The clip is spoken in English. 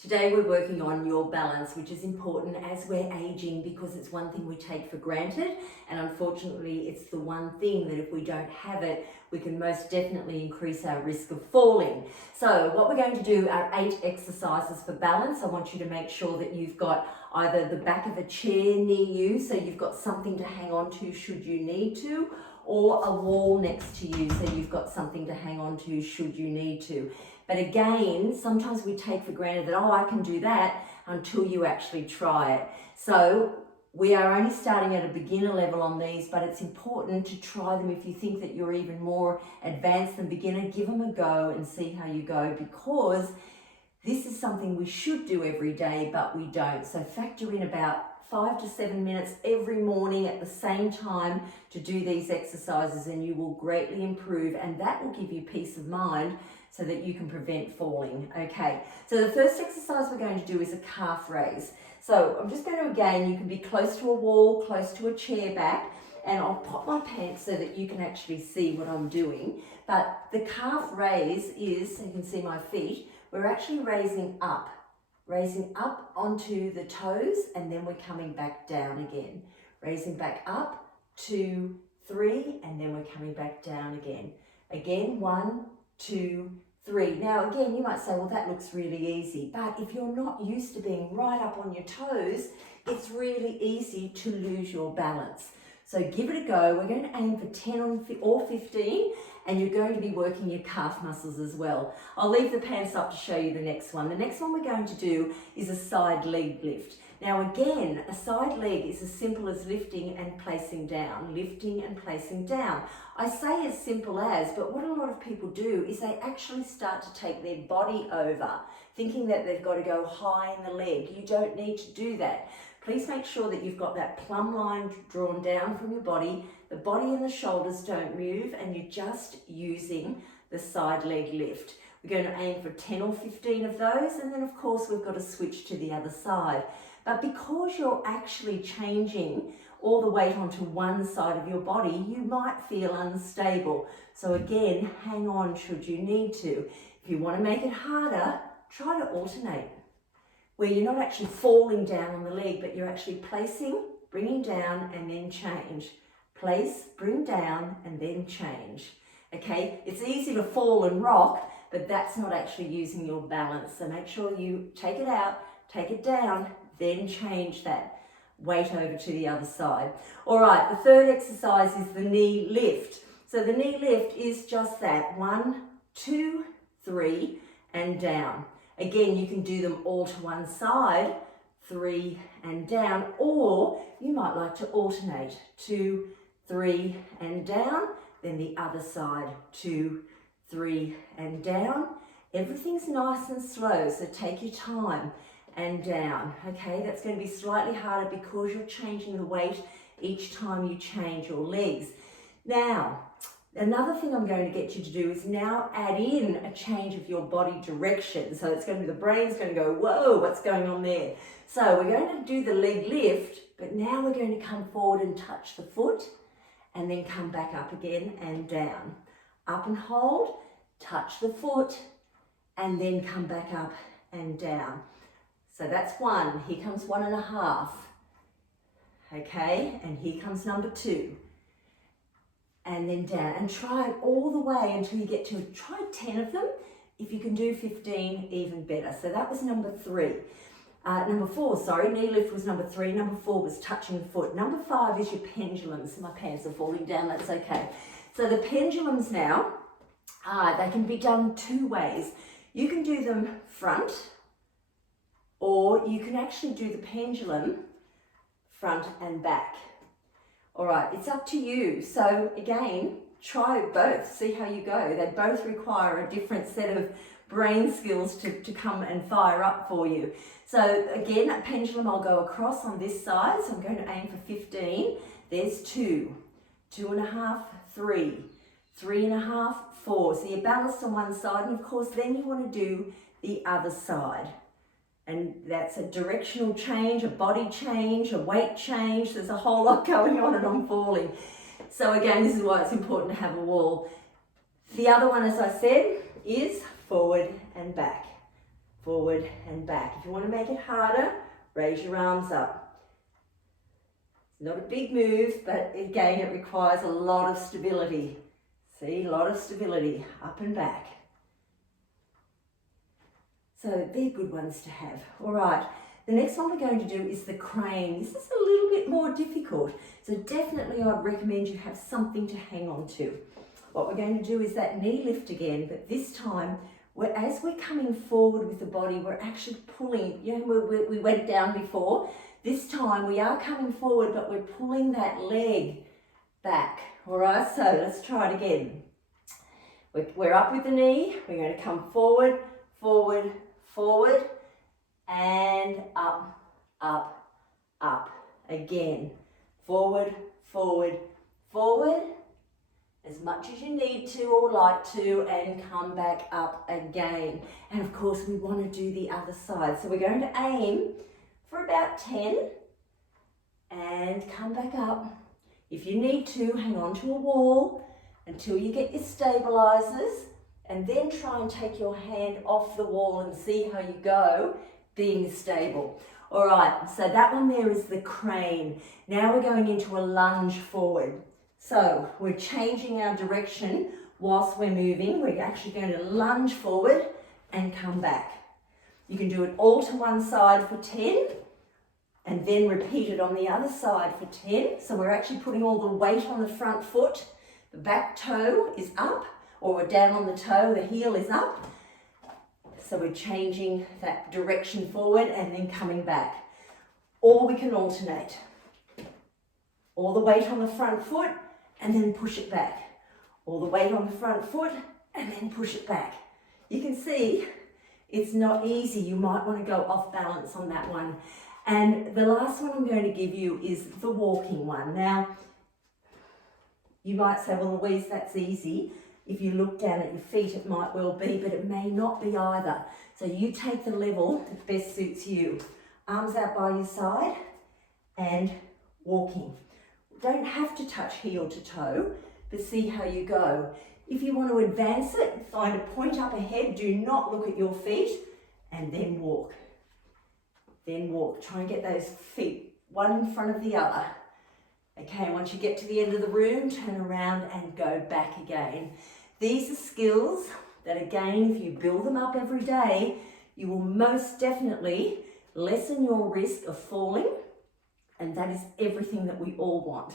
Today we're working on your balance, which is important as we're aging because it's one thing we take for granted, and unfortunately it's the one thing that if we don't have it, we can most definitely increase our risk of falling. So what we're going to do are 8 exercises for balance. I want you to make sure that you've got either the back of a chair near you, so you've got something to hang on to should you need to, or a wall next to you, so you've got something to hang on to should you need to. But again, sometimes we take for granted that, oh, I can do that, until you actually try it. So we are only starting at a beginner level on these, but it's important to try them. If you think that you're even more advanced than beginner, give them a go and see how you go, because this is something we should do every day, but we don't. So factor in about 5 to 7 minutes every morning at the same time to do these exercises, and you will greatly improve, and that will give you peace of mind so that you can prevent falling. Okay, so the first exercise we're going to do is a calf raise. So I'm just going to, again, you can be close to a wall, close to a chair back, and I'll pop my pants so that you can actually see what I'm doing. But the calf raise is, so you can see my feet, we're actually raising up onto the toes, and then we're coming back down again. Raising back up, 2, 3, and then we're coming back down again. Again, 1, 2, 3. Now again, you might say, well, that looks really easy, but if you're not used to being right up on your toes, it's really easy to lose your balance. So give it a go. We're going to aim for 10 or 15, and you're going to be working your calf muscles as well. I'll leave the pants up to show you the next one. The next one we're going to do is a side leg lift. Now again, a side leg is as simple as lifting and placing down, lifting and placing down. I say as simple as, but what a lot of people do is they actually start to take their body over, thinking that they've got to go high in the leg. You don't need to do that. Please make sure that you've got that plumb line drawn down from your body. The body and the shoulders don't move, and you're just using the side leg lift. We're going to aim for 10 or 15 of those, and then of course we've got to switch to the other side. But because you're actually changing all the weight onto one side of your body, you might feel unstable. So again, hang on should you need to. If you want to make it harder, try to alternate, where you're not actually falling down on the leg, but you're actually placing, bringing down, and then change. Place, bring down, and then change. Okay, it's easy to fall and rock, but that's not actually using your balance. So make sure you take it out, take it down, then change that weight over to the other side. All right, the third exercise is the knee lift. So the knee lift is just that, 1, 2, 3, and down. Again, you can do them all to one side, 3 and down, or you might like to alternate, 2, 3 and down, then the other side, 2, 3 and down. Everything's nice and slow, so take your time, and down. Okay, that's going to be slightly harder because you're changing the weight each time you change your legs. Now, another thing I'm going to get you to do is now add in a change of your body direction. So it's going to be, the brain's going to go, whoa, what's going on there? So we're going to do the leg lift, but now we're going to come forward and touch the foot, and then come back up again and down. Up and hold, touch the foot, and then come back up and down. So that's 1. Here comes 1.5. Okay, and here comes number 2. And then down, and try it all the way until you get to, try 10 of them. If you can do 15, even better. So that was number 3. Number 4, sorry, knee lift was number 3. Number 4 was touching the foot. Number 5 is your pendulums. My pants are falling down, that's okay. So the pendulums now, they can be done 2 ways. You can do them front, or you can actually do the pendulum front and back. All right, it's up to you. So again, try both, see how you go. They both require a different set of brain skills to come and fire up for you. So again, that pendulum, I'll go across on this side. So I'm going to aim for 15. There's 2, 2.5, 3, 3.5, 4. So you're balanced on one side, and of course then you want to do the other side. And that's a directional change, a body change, a weight change. There's a whole lot going on, and I'm falling. So again, this is why it's important to have a wall. The other one, as I said, is forward and back. forward and back. If you want to make it harder, raise your arms up. It's not a big move, but again, it requires a lot of stability. See, a lot of stability, up and back. So they're good ones to have. All right, the next one we're going to do is the crane. This is a little bit more difficult, so definitely I'd recommend you have something to hang on to. What we're going to do is that knee lift again, but this time, as we're coming forward with the body, we're actually pulling. You know, we went down before. This time we are coming forward, but we're pulling that leg back. All right, so let's try it again. We're up with the knee. We're going to come forward, forward, forward, and up, up, up. Again, forward, forward, forward, as much as you need to or like to, and come back up again. And of course, we want to do the other side. So we're going to aim for about 10 and come back up. If you need to, hang on to a wall until you get your stabilizers, and then try and take your hand off the wall and see how you go, being stable. All right, so that one there is the crane. Now we're going into a lunge forward. So we're changing our direction whilst we're moving. We're actually going to lunge forward and come back. You can do it all to one side for 10 and then repeat it on the other side for 10. So we're actually putting all the weight on the front foot. The back toe is up, or we're down on the toe, the heel is up. So we're changing that direction forward and then coming back. Or we can alternate. All the weight on the front foot and then push it back. All the weight on the front foot and then push it back. You can see it's not easy. You might want to go off balance on that one. And the last one I'm going to give you is the walking one. Now, you might say, well, Louise, that's easy. If you look down at your feet, it might well be, but it may not be either. So you take the level that best suits you. Arms out by your side and walking. Don't have to touch heel to toe, but see how you go. If you want to advance it, find a point up ahead. Do not look at your feet and then walk. Then walk. Try and get those feet one in front of the other. Okay, once you get to the end of the room, turn around and go back again. These are skills that, again, if you build them up every day, you will most definitely lessen your risk of falling, and that is everything that we all want.